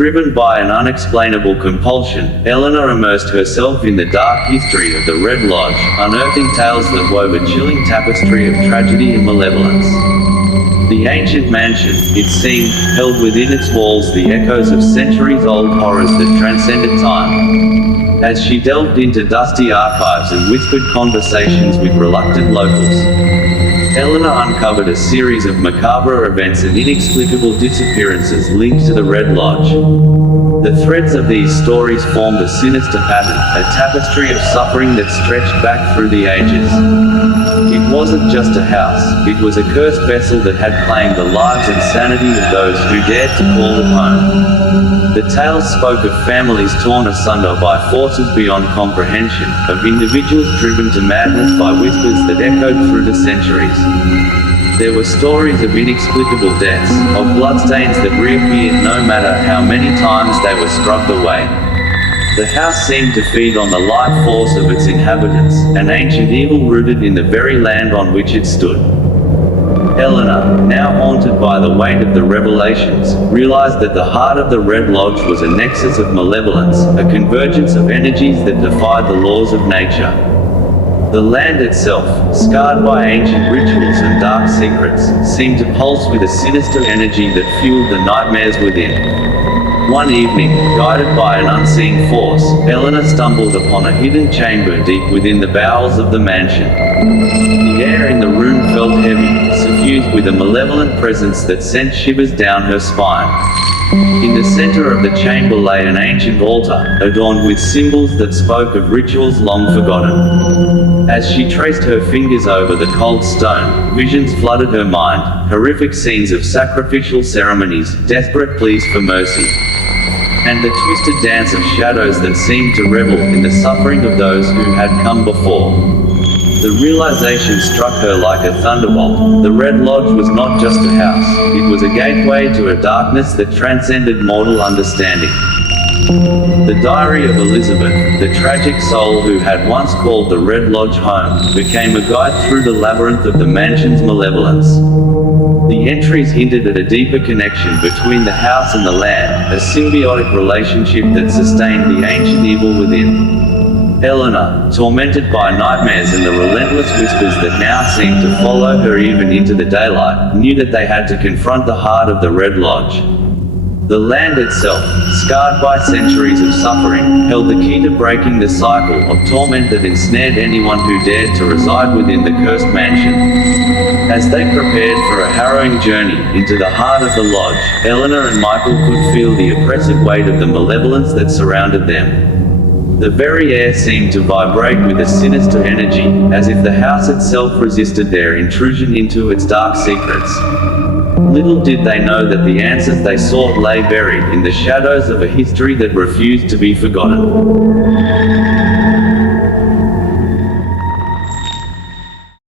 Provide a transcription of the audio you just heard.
Driven by an unexplainable compulsion, Eleanor immersed herself in the dark history of the Red Lodge, unearthing tales that wove a chilling tapestry of tragedy and malevolence. The ancient mansion, it seemed, held within its walls the echoes of centuries-old horrors that transcended time. As she delved into dusty archives and whispered conversations with reluctant locals, Eleanor uncovered a series of macabre events and inexplicable disappearances linked to the Red Lodge. The threads of these stories formed a sinister pattern, a tapestry of suffering that stretched back through the ages. It wasn't just a house, it was a cursed vessel that had claimed the lives and sanity of those who dared to call it home. The tales spoke of families torn asunder by forces beyond comprehension, of individuals driven to madness by whispers that echoed through the centuries. There were stories of inexplicable deaths, of bloodstains that reappeared no matter how many times they were struck away. The house seemed to feed on the life force of its inhabitants, an ancient evil rooted in the very land on which it stood. Eleanor, now haunted by the weight of the revelations, realized that the heart of the Red Lodge was a nexus of malevolence, a convergence of energies that defied the laws of nature. The land itself, scarred by ancient rituals and dark secrets, seemed to pulse with a sinister energy that fueled the nightmares within. One evening, guided by an unseen force, Eleanor stumbled upon a hidden chamber deep within the bowels of the mansion. The air in the room felt heavy, suffused with a malevolent presence that sent shivers down her spine. In the center of the chamber lay an ancient altar, adorned with symbols that spoke of rituals long forgotten. As she traced her fingers over the cold stone, visions flooded her mind, horrific scenes of sacrificial ceremonies, desperate pleas for mercy, and the twisted dance of shadows that seemed to revel in the suffering of those who had come before. The realization struck her like a thunderbolt. The Red Lodge was not just a house, it was a gateway to a darkness that transcended mortal understanding. The diary of Elizabeth, the tragic soul who had once called the Red Lodge home, became a guide through the labyrinth of the mansion's malevolence. The entries hinted at a deeper connection between the house and the land, a symbiotic relationship that sustained the ancient evil within. Eleanor, tormented by nightmares and the relentless whispers that now seemed to follow her even into the daylight, knew that they had to confront the heart of the Red Lodge. The land itself, scarred by centuries of suffering, held the key to breaking the cycle of torment that ensnared anyone who dared to reside within the cursed mansion. As they prepared for a harrowing journey into the heart of the lodge, Eleanor and Michael could feel the oppressive weight of the malevolence that surrounded them. The very air seemed to vibrate with a sinister energy, as if the house itself resisted their intrusion into its dark secrets. Little did they know that the answers they sought lay buried in the shadows of a history that refused to be forgotten.